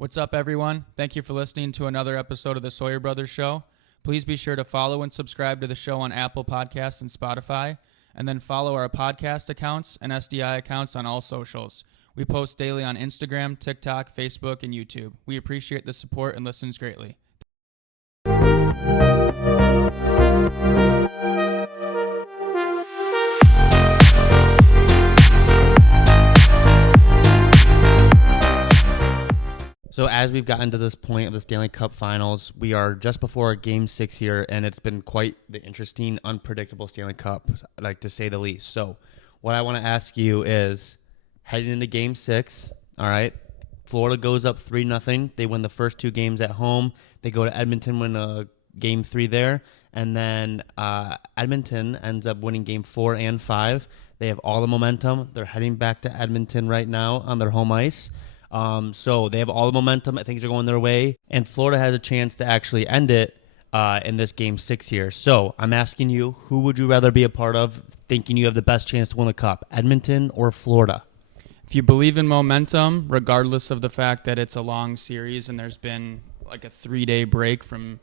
What's up, everyone? Thank you for listening to another episode of the Sawyer Brothers Show. Please be sure to follow and subscribe to the show on Apple Podcasts and Spotify, and then follow our podcast accounts and SDI accounts on all socials. We post daily on Instagram, TikTok, Facebook, and YouTube. We appreciate the support and listens greatly. So as we've gotten to this point of the Stanley Cup Finals, we are just before Game 6 here, and it's been quite the interesting, unpredictable Stanley Cup, like to say the least. So what I want to ask you is, heading into Game 6, all right, Florida goes up 3-0. They win the first two games at home. They go to Edmonton, win Game 3 there, and then Edmonton ends up winning Game 4 and 5. They have all the momentum. They're heading back to Edmonton right now on their home ice. So they have all the momentum. Things are going their way. And Florida has a chance to actually end it in this Game 6 here. So I'm asking you, who would you rather be a part of, thinking you have the best chance to win the Cup, Edmonton or Florida? If you believe in momentum, regardless of the fact that it's a long series and there's been like a 3-day break from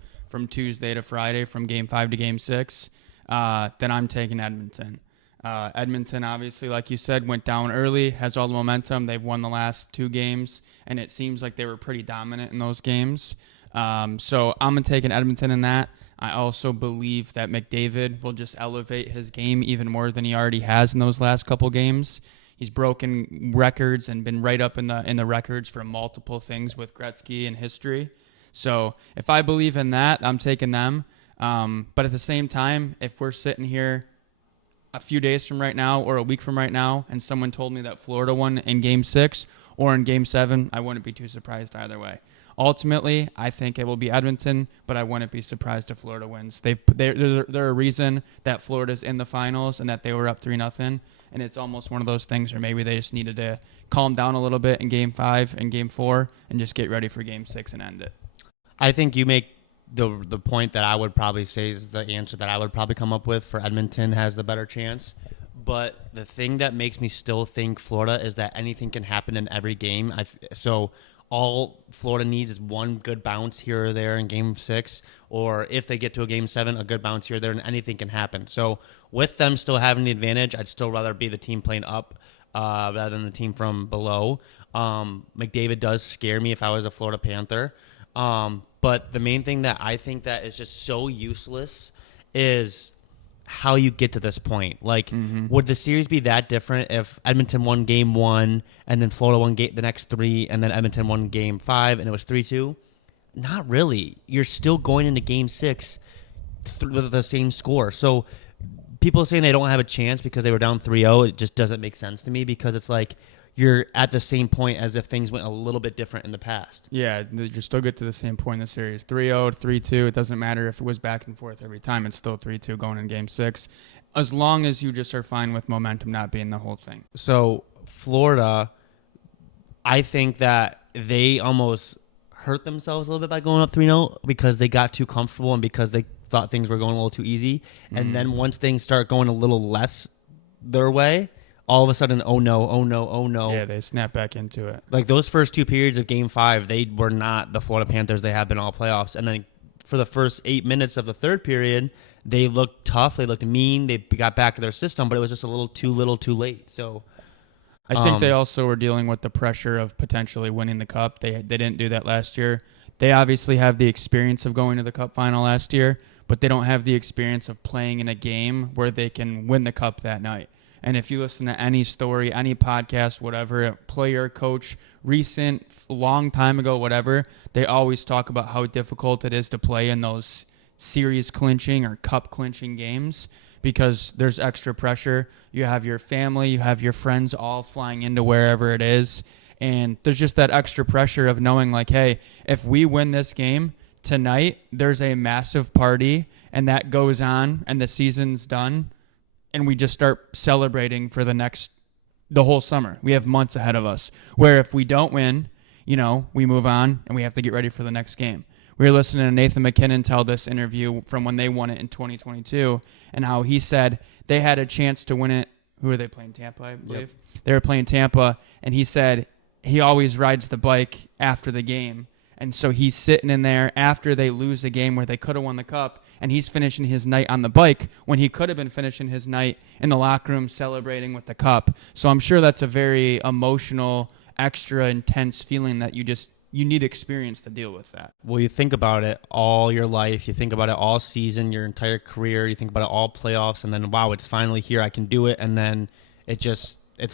Tuesday to Friday, from Game 5 to Game 6, then I'm taking Edmonton. Edmonton, obviously, like you said, went down early, has all the momentum. They've won the last two games, and it seems like they were pretty dominant in those games. So I'm going to take an Edmonton in that. I also believe that McDavid will just elevate his game even more than he already has in those last couple games. He's broken records and been right up in the records for multiple things with Gretzky in history. So if I believe in that, I'm taking them. But at the same time, if we're sitting here a few days from right now or a week from right now and someone told me that Florida won in Game 6 or in Game 7, I wouldn't be too surprised either way. Ultimately, I think it will be Edmonton, but I wouldn't be surprised if Florida wins. They're a reason that Florida's in the finals and that they were up 3-0, and it's almost one of those things where maybe they just needed to calm down a little bit in Game 5 and Game 4 and just get ready for Game 6 and end it. I think you make the point that I would probably say is the answer that I would probably come up with for Edmonton has the better chance. But the thing that makes me still think Florida is that anything can happen in every game. So all Florida needs is one good bounce here or there in Game 6, or if they get to a Game 7, a good bounce here or there, and anything can happen. So with them still having the advantage, I'd still rather be the team playing up rather than the team from below. McDavid does scare me if I was a Florida Panther. But the main thing that I think that is just so useless is how you get to this point. Like, would the series be that different if Edmonton won Game 1 and then Florida won the next 3 and then Edmonton won Game 5 and it was 3-2? Not really. You're still going into Game 6 with the same score. So people saying they don't have a chance because they were down 3-0, it just doesn't make sense to me, because it's like you're at the same point as if things went a little bit different in the past. Yeah, you still get to the same point in the series. 3-0, 3-2. It doesn't matter if it was back and forth every time. It's still 3-2 going in Game 6, as long as you just are fine with momentum not being the whole thing. So Florida, I think that they almost hurt themselves a little bit by going up 3-0 because they got too comfortable and because they thought things were going a little too easy. And then once things start going a little less their way, all of a sudden, oh no. Yeah, they snap back into it. Like those first two periods of Game 5, they were not the Florida Panthers they have been all playoffs. And then for the first 8 minutes of the third period, they looked tough. They looked mean. They got back to their system, but it was just a little too late. So I think they also were dealing with the pressure of potentially winning the Cup. They didn't do that last year. They obviously have the experience of going to the Cup final last year, but they don't have the experience of playing in a game where they can win the Cup that night. And if you listen to any story, any podcast, whatever, player, coach, recent, long time ago, whatever, they always talk about how difficult it is to play in those series clinching or cup clinching games because there's extra pressure. You have your family, you have your friends all flying into wherever it is. And there's just that extra pressure of knowing like, hey, if we win this game tonight, there's a massive party and that goes on and the season's done. And we just start celebrating for the whole summer. We have months ahead of us. Where if we don't win, we move on and we have to get ready for the next game. We were listening to Nathan McKinnon tell this interview from when they won it in 2022 and how he said they had a chance to win it. Who were they playing? Tampa, I believe. Yep. They were playing Tampa, and he said he always rides the bike after the game. And so he's sitting in there after they lose a game where they could have won the cup, and he's finishing his night on the bike when he could have been finishing his night in the locker room celebrating with the cup. So I'm sure that's a very emotional, extra intense feeling that you need experience to deal with that. Well, you think about it all your life. You think about it all season, your entire career. You think about it all playoffs, and then, wow, it's finally here. I can do it. And then it's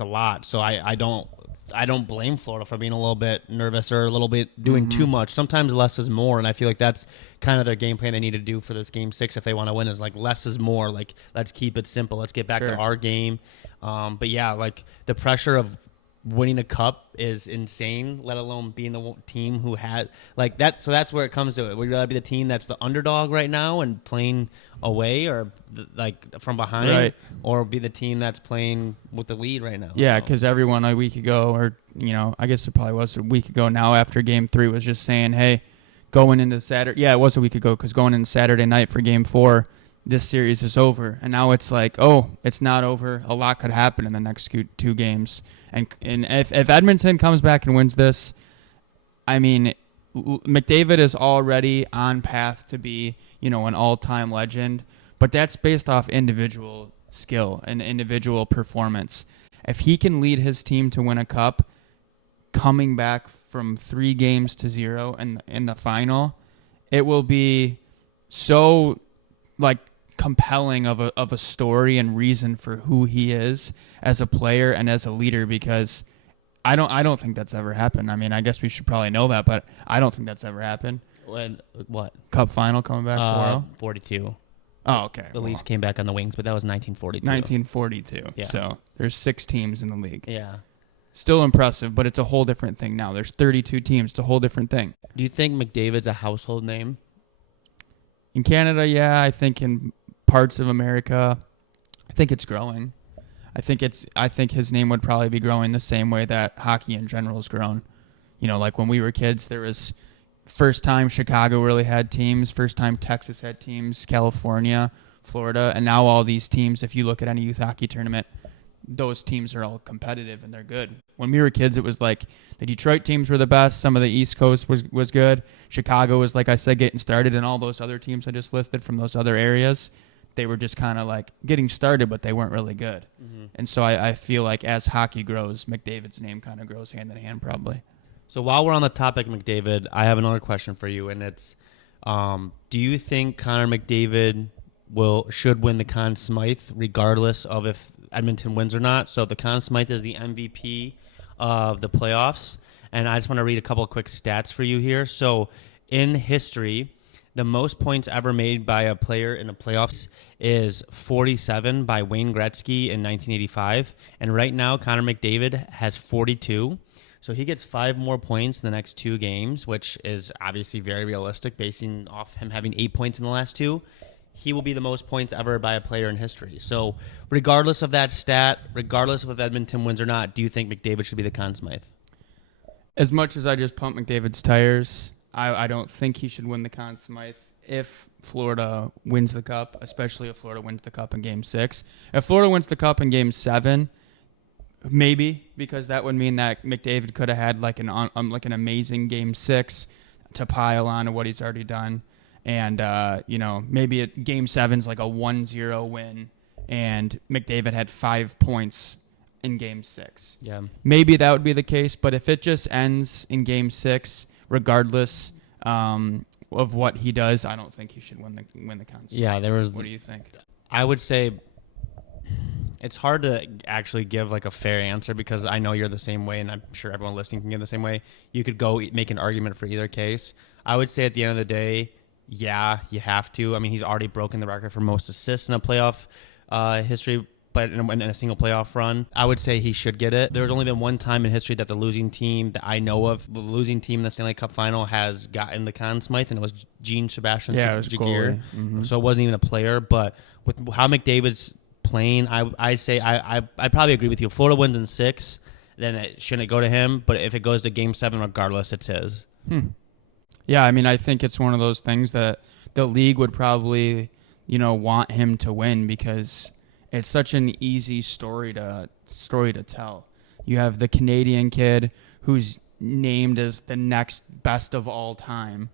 a lot. So I don't blame Florida for being a little bit nervous or a little bit doing too much. Sometimes less is more, and I feel like that's kind of their game plan they need to do for this Game 6 if they want to win, is like less is more. Like, let's keep it simple. Let's get back to our game. But, yeah, like the pressure of winning a cup is insane, let alone being the team who had like that. So that's where it comes to it. Would you rather be the team that's the underdog right now and playing away or like from behind, right, or be the team that's playing with the lead right now? Yeah, because everyone a week ago, or I guess it probably was a week ago now after Game 3, was just saying, hey, going into Saturday. Yeah, it was a week ago, because going into Saturday night for Game 4, this series is over. And now it's like, oh, it's not over. A lot could happen in the next 2 games. And if Edmonton comes back and wins this, I mean, McDavid is already on path to be, an all-time legend. But that's based off individual skill and individual performance. If he can lead his team to win a cup, coming back from 3-0 in the final, it will be so compelling of a story and reason for who he is as a player and as a leader, because I don't think that's ever happened. I mean, I guess we should probably know that, but I don't think that's ever happened. When what? Cup final coming back 4-0? 42. Oh, okay. The Leafs came back on the wings, but that was 1942. 1942. Yeah. So there's 6 teams in the league. Yeah. Still impressive, but it's a whole different thing now. There's 32 teams. It's a whole different thing. Do you think McDavid's a household name? In Canada, yeah. I think in parts of America, I think it's growing. I think his name would probably be growing the same way that hockey in general has grown. Like when we were kids, there was first time Chicago really had teams, first time Texas had teams, California, Florida, and now all these teams, if you look at any youth hockey tournament, those teams are all competitive and they're good. When we were kids, it was like the Detroit teams were the best. Some of the East Coast was good. Chicago was, like I said, getting started, and all those other teams I just listed from those other areas, they were just kind of like getting started, but they weren't really good. Mm-hmm. And so I feel like as hockey grows, McDavid's name kind of grows hand in hand probably. So while we're on the topic of McDavid, I have another question for you, and it's, do you think Connor McDavid should win the Conn Smythe regardless of if Edmonton wins or not? So the Conn Smythe is the MVP of the playoffs, and I just want to read a couple of quick stats for you here. So in history, the most points ever made by a player in the playoffs is 47 by Wayne Gretzky in 1985, and right now Connor McDavid has 42. So he gets 5 more points in the next 2 games, which is obviously very realistic, basing off him having 8 points in the last 2. He will be the most points ever by a player in history. So regardless of that stat, regardless of if Edmonton wins or not, do you think McDavid should be the Conn Smythe? As much as I just pump McDavid's tires, I don't think he should win the Conn Smythe if Florida wins the cup, especially if Florida wins the cup in Game 6. If Florida wins the cup in Game 7, maybe, because that would mean that McDavid could have had like an amazing Game 6 to pile on to what he's already done. And, maybe Game 7's like a 1-0 win, and McDavid had 5 points in Game 6. Yeah. Maybe that would be the case, but if it just ends in Game 6, regardless of what he does, I don't think he should win the Conn Smythe. Yeah, What do you think? I would say it's hard to actually give like a fair answer, because I know you're the same way, and I'm sure everyone listening can give the same way. You could go make an argument for either case. I would say at the end of the day, yeah, you have to. I mean, he's already broken the record for most assists in a playoff history, but in a single playoff run, I would say he should get it. There's only been one time in history that the losing team that I know of, the losing team in the Stanley Cup Final, has gotten the Conn Smythe, and it was Jean-Sebastian Jaguar. Mm-hmm. So it wasn't even a player. But with how McDavid's playing, I'd say I'd probably agree with you. If Florida wins in 6, then it shouldn't go to him. But if it goes to Game 7, regardless, it's his. Yeah, I mean, I think it's one of those things that the league would probably, want him to win, because it's such an easy story to tell. You have the Canadian kid who's named as the next best of all time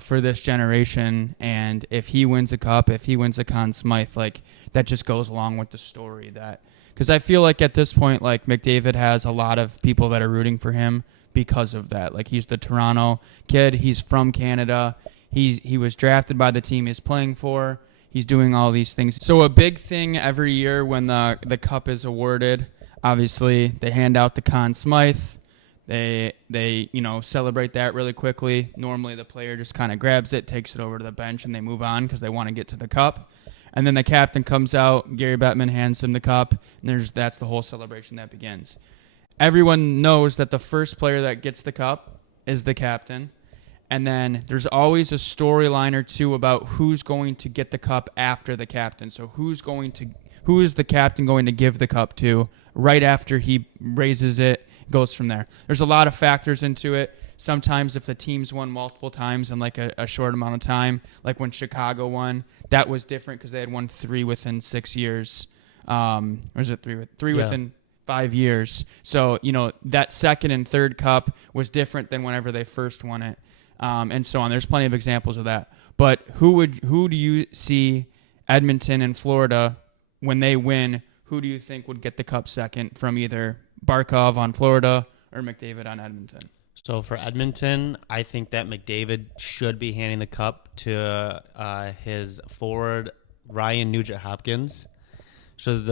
for this generation. And if he wins a cup, if he wins a Conn Smythe, like that just goes along with the story that, because I feel like at this point, like McDavid has a lot of people that are rooting for him because of that. Like he's the Toronto kid. He's from Canada. He was drafted by the team he's playing for. He's doing all these things. So a big thing every year when the cup is awarded, obviously they hand out the Conn Smythe. They celebrate that really quickly. Normally the player just kind of grabs it, takes it over to the bench, and they move on because they want to get to the cup. And then the captain comes out, Gary Bettman hands him the cup, and that's the whole celebration that begins. Everyone knows that the first player that gets the cup is the captain. And then there's always a storyline or two about who's going to get the cup after the captain. So who is the captain going to give the cup to right after he raises it, goes from there. There's a lot of factors into it. Sometimes if the team's won multiple times in like a short amount of time, like when Chicago won, that was different because they had won 3 within 6 years. Or is it 3 within 5 years? So, that second and third cup was different than whenever they first won it. And so on. There's plenty of examples of that. But who do you see Edmonton and Florida when they win? Who do you think would get the cup second from either Barkov on Florida or McDavid on Edmonton? So for Edmonton, I think that McDavid should be handing the cup to his forward Ryan Nugent-Hopkins. So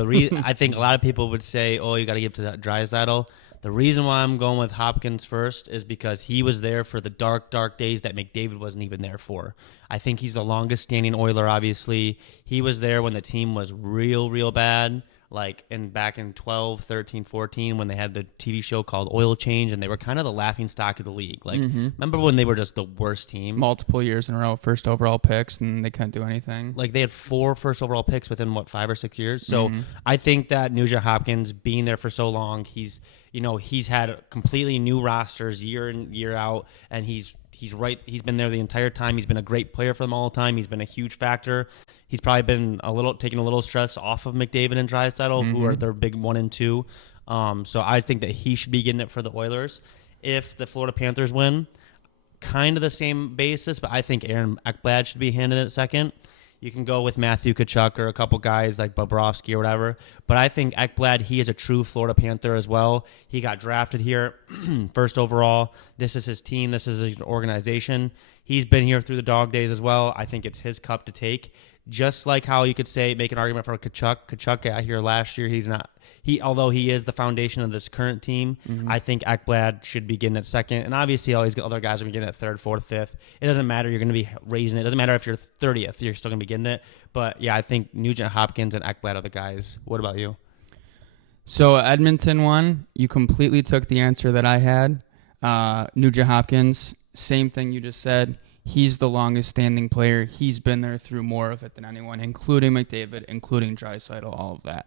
I think a lot of people would say, "Oh, you got to give to that Draisaitl." The reason why I'm going with Hopkins first is because he was there for the dark, dark days that McDavid wasn't even there for. I think he's the longest standing Oiler, obviously. He was there when the team was real, real bad, like back in 12, 13, 14, when they had the TV show called Oil Change, and they were kind of the laughing stock of the league. Like, remember when they were just the worst team? Multiple years in a row, first overall picks, and they couldn't do anything. Like, they had 4 first overall picks within, 5 or 6 years? So I think that Nugent-Hopkins, being there for so long, he's had completely new rosters year in, year out, and he's been there the entire time. He's been a great player for them all the time. He's been a huge factor. He's probably been taking a little stress off of McDavid and Draisaitl, who are their big 1 and 2. So I think that he should be getting it for the Oilers. If the Florida Panthers win, kind of the same basis, but I think Aaron Ekblad should be handed it second. You can go with Matthew Tkachuk or a couple guys like Bobrovsky or whatever. But I think Ekblad, he is a true Florida Panther as well. He got drafted here first overall. This is his team. This is his organization. He's been here through the dog days as well. I think it's his cup to take. Just like how you could make an argument for Tkachuk. Tkachuk got here last year. Although he is the foundation of this current team, I think Ekblad should be getting it second. And obviously all these other guys are getting it third, fourth, fifth. It doesn't matter. You're going to be raising it. It doesn't matter if you're 30th. You're still going to be getting it. But yeah, I think Nugent-Hopkins and Ekblad are the guys. What about you? So Edmonton won. You completely took the answer that I had. Nugent-Hopkins, same thing you just said. He's the longest standing player. He's been there through more of it than anyone, including McDavid, including Draisaitl, all of that.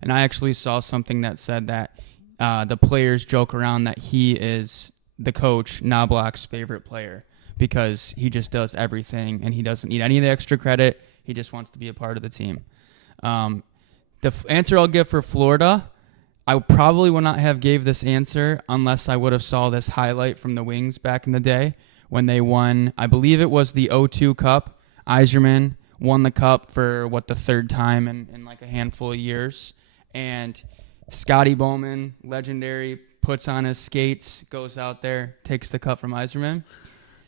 And I actually saw something that said that the players joke around that he is the coach, Knoblauch's favorite player, because he just does everything and he doesn't need any of the extra credit. He just wants to be a part of the team. The answer I'll give for Florida, I probably would not have gave this answer unless I would have saw this highlight from the Wings back in the day when they won, I believe it was the 0-2 Cup. Yzerman won the Cup for, the third time in like a handful of years. And Scotty Bowman, legendary, puts on his skates, goes out there, takes the Cup from Yzerman.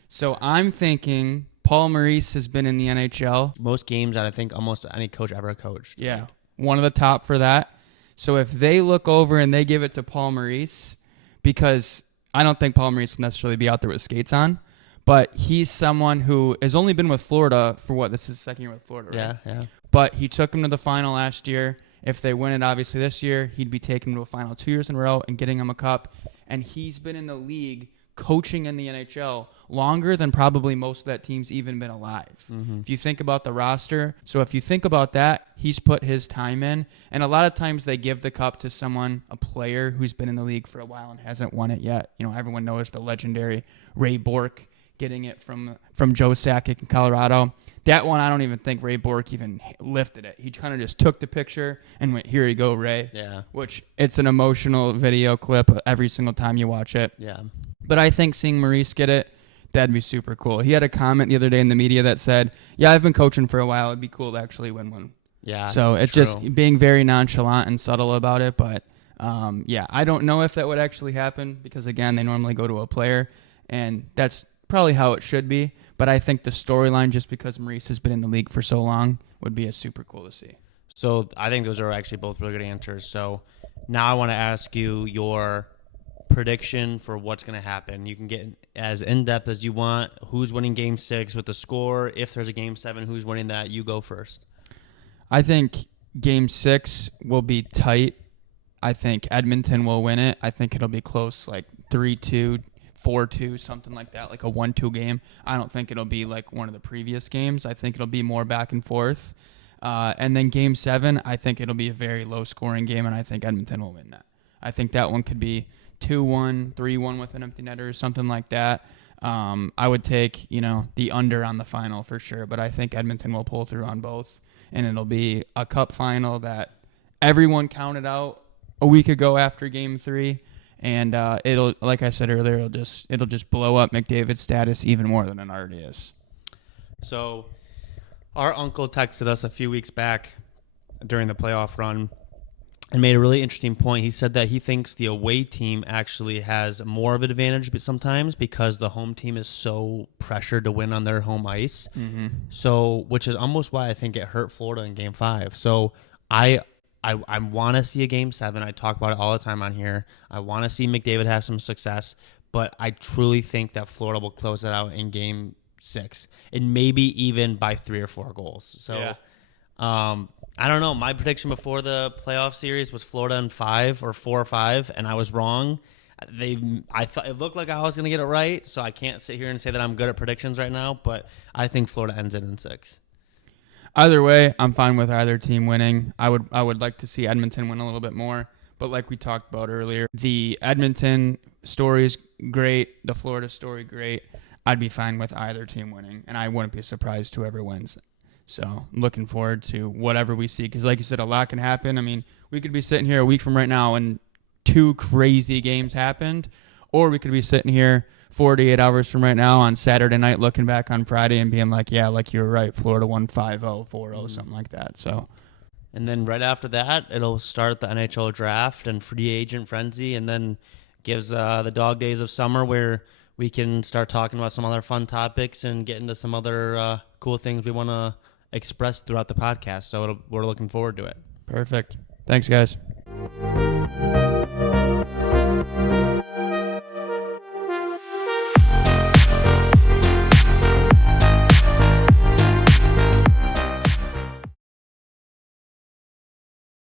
So I'm thinking Paul Maurice has been in the NHL. Most games that I think almost any coach ever coached. Yeah, one of the top for that. So if they look over and they give it to Paul Maurice, because I don't think Paul Maurice will necessarily be out there with skates on, but he's someone who has only been with Florida for this is his second year with Florida, right? Yeah. But he took him to the final last year. If they win it, obviously, this year, he'd be taking him to a final 2 years in a row and getting him a cup. And he's been in the league coaching in the NHL longer than probably most of that team's even been alive. If you think about the roster, so if you think about that, he's put his time in. And a lot of times they give the cup to someone, a player who's been in the league for a while and hasn't won it yet. Everyone knows the legendary Ray Bourque getting it from Joe Sakic in Colorado. That one, I don't even think Ray Bork even lifted it. He kind of just took the picture and went, "Here you go, Ray." Yeah. Which it's an emotional video clip every single time you watch it. Yeah. But I think seeing Maurice get it, that'd be super cool. He had a comment the other day in the media that said, "Yeah, I've been coaching for a while. It'd be cool to actually win one." Yeah. So it's true. just being very nonchalant and subtle about it. But yeah, I don't know if that would actually happen because, again, they normally go to a player, and that's probably how it should be. But I think the storyline, just because Maurice has been in the league for so long, would be super cool to see. So I think those are actually both really good answers. So now I want to ask you your prediction for what's going to happen. You can get as in-depth as you want. Who's winning Game 6 with the score? If there's a Game 7, who's winning that? You go first. I think Game 6 will be tight. I think Edmonton will win it. I think it'll be close, like 3-2, 4-2, something like that, like a 1-2 game. I don't think it'll be like one of the previous games. I think it'll be more back and forth. And then Game 7, I think it'll be a very low-scoring game, and I think Edmonton will win that. I think that one could be 2-1, 3-1 with an empty netter or something like that. I would take, the under on the final for sure, but I think Edmonton will pull through on both, and it'll be a cup final that everyone counted out a week ago after Game 3. And it'll, like I said earlier, it'll just blow up McDavid's status even more than it already is. So our uncle texted us a few weeks back during the playoff run and made a really interesting point. He said that he thinks the away team actually has more of an advantage sometimes because the home team is so pressured to win on their home ice. Mm-hmm. So, which is almost why I think it hurt Florida in Game 5. So I want to see a Game 7. I talk about it all the time on here. I want to see McDavid have some success, but I truly think that Florida will close it out in Game 6 and maybe even by 3 or 4 goals. So, yeah. I don't know. My prediction before the playoff series was Florida in 5 or 4 or 5, and I was wrong. I thought it looked like I was going to get it right, so I can't sit here and say that I'm good at predictions right now, but I think Florida ends it in 6. Either way, I'm fine with either team winning. I would like to see Edmonton win a little bit more, but like we talked about earlier, the Edmonton story is great, the Florida story great. I'd be fine with either team winning, and I wouldn't be surprised whoever wins. So I'm looking forward to whatever we see, because like you said, a lot can happen. I mean, we could be sitting here a week from right now and 2 crazy games happened, or we could be sitting here 48 hours from right now on Saturday night looking back on Friday and being like, yeah, like you were right, Florida won 5-0, 4-0, something like that. So, and then right after that, it'll start the NHL draft and free agent frenzy, and then gives the dog days of summer where we can start talking about some other fun topics and get into some other cool things we want to express throughout the podcast. So we're looking forward to it. Perfect. Thanks, guys.